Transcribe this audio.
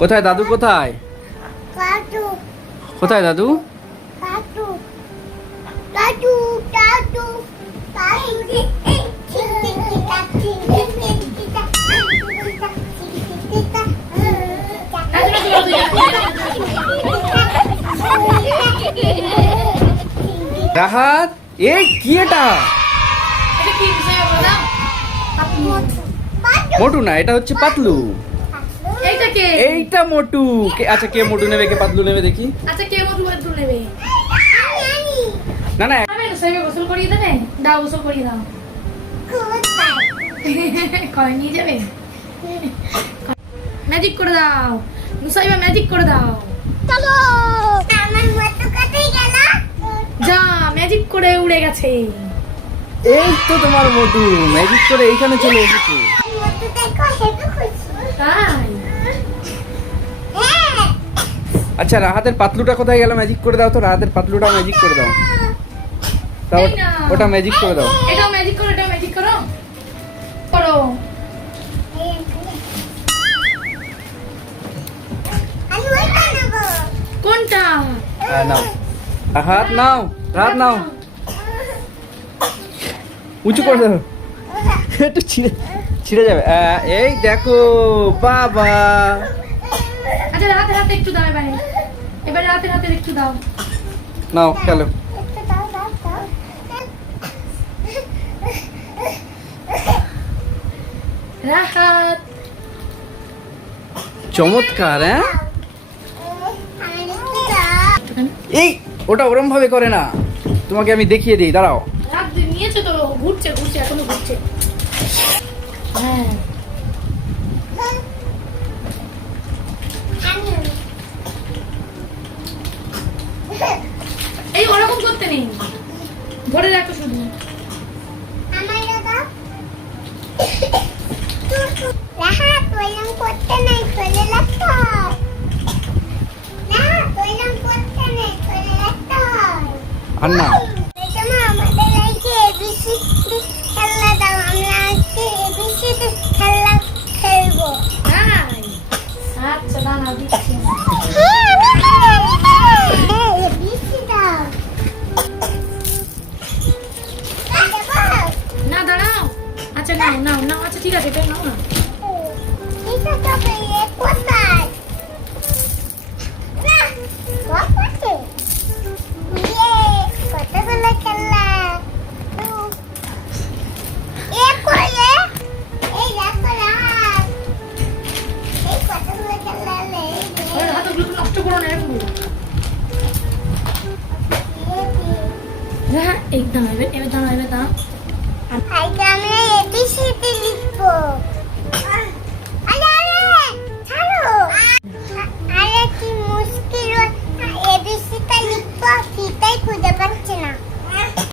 কোথায় দাদু কোথায়? কোথায় দাদু? রাহাত এই কি এটা? মোটু না এটা হচ্ছে পাতলু। এইটা কে? এইটা মোটু। কে- আচ্ছা কে মোটু নেবে? কে পাতলু নেবে দেখি। আচ্ছা কে মধু করে তুলে নেবে? না না। আমি সাইবে গোসল করিয়ে দেবে? দাও গোসল করিয়ে দাও। কয় নিয়ে যাবে? ম্যাজিক করে দাও। মুসাইবা ম্যাজিক করে দাও। চলো আমার মতো কাটাই গেল যা ম্যাজিক করে উড়ে গেছে। এই তো তোমার মোটু। ম্যাজিক করে এইখানে চলে এসেছে। মতো দেখো হেভি খুশি তাই? আচ্ছা রাহাতের পাতলুটা কোথায় গেল? ম্যাজিক করে দাও তো রাহাতের পাতলুটা ম্যাজিক করে দাও। দাও ওটা ম্যাজিক করে দাও। এটাও ম্যাজিক করো এটাও ম্যাজিক করো। করো। কোনটা? হ্যাঁ নাও। রাহাত নাও রাহাত নাও। উঁচু করে দাও। একটু ছিঁড়ে ছিঁড়ে যাবে। এই দেখো বাবা। আচ্ছা রাতে রাতে একটু দাও এবারে। এবারে রাতে রাতে একটু দাও। নাও রাহাত। চমৎকার হ্যাঁ? এই ওটা ওরম ভাবে করে না। তোমাকে আমি দেখিয়ে দিই দাঁড়াও। নিয়েছে তো ঘুরছে ঘুরছে এখনও ঘুরছে। হ্যাঁ আমি এই ওরকম করতে নেই ধরে রাখো শুধু আমার দাদা রাহা তোইলাম করতে নাই চলে লাগতো না তোইলাম করতে নাই রাখো শুধু। আর না আচ্ছা নাও নাও নাও আচ্ছা ঠিক আছে না নষ্ট করো না হ্যাঁ এই এবার এবার দাঁড়াও